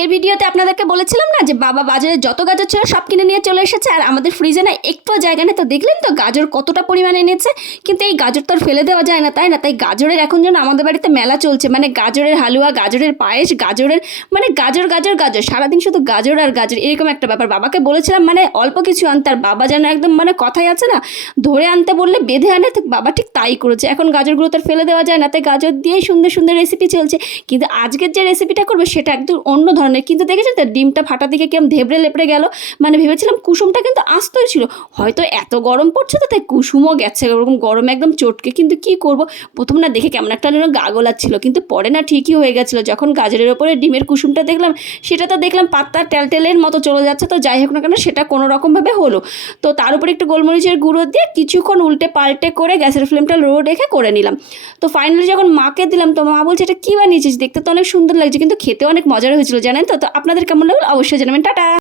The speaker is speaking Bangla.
এই ভিডিওতে আপনাদেরকে বলেছিলাম না যে বাবা বাজারে যত গাজর ছিল সব কিনে নিয়ে চলে এসেছে, আর আমাদের ফ্রিজে না একটু জায়গা নেই। তো দেখলেন তো গাজর কতটা পরিমাণে এনেছে? কিন্তু এই গাজর তো আর ফেলে দেওয়া যায় না, তাই না? তাই গাজরের এখন যেন আমাদের বাড়িতে মেলা চলছে মানে গাজরের হালুয়া, গাজরের পায়েস, গাজরের মানে গাজর গাজর গাজর, সারাদিন শুধু গাজর আর গাজর, এরকম একটা ব্যাপার। বাবাকে বলেছিলাম মানে অল্প কিছু আনতে, আর বাবা যেন একদম মানে কথাই আছে না, ধরে আনতে বললে বেঁধে আনে, তো বাবা ঠিক তাই করেছে। এখন গাজরগুলো তো আর ফেলে দেওয়া যায় না, তাই গাজর দিয়েই সুন্দর সুন্দর রেসিপি চলছে। কিন্তু আজকের যে রেসিপিটা করবে, সেটা একদম অন্য ধরনের কিন্তু দেখেছেন তো, ডিমটা ফাটা দিকে কেমন ধেবড়ে লেপড়ে গেল? মানে ভেবেছিলাম কুসুমটা কিন্তু আস্তই ছিল। হয়তো এত গরম পড়ছে তো তাই কুসুমও গেছে, ওরকম গরমে একদম চটকে। কিন্তু কি করব? প্রথম না দেখে কেমন একটা যেন গা গোলাচ্ছিল। কিন্তু পরে না ঠিকই হয়ে গেছিল। যখন গাজরের ওপরে ডিমের কুসুমটা দেখলাম, সেটা তো দেখলাম পাত্তার টেলটেলের মতো চলে যাচ্ছে। তো যাই হোক না কেন, সেটা কোনো রকমভাবে হলো। তো তার উপরে একটু গোলমরিচের গুঁড়ো দিয়ে কিছুক্ষণ উল্টে পাল্টে করে গ্যাসের ফ্লেমটা লো রেখে করে নিলাম। তো ফাইনালি যখন মাকে দিলাম, তো মা বলছে, এটা কী বানিয়েছিস? দেখতে তো অনেক সুন্দর লাগছে। কিন্তু খেতে অনেক মজার হয়েছিল জানেন তো তো আপনাদের কেমন লাগল? অবশ্যই জানাবেন। টাটা!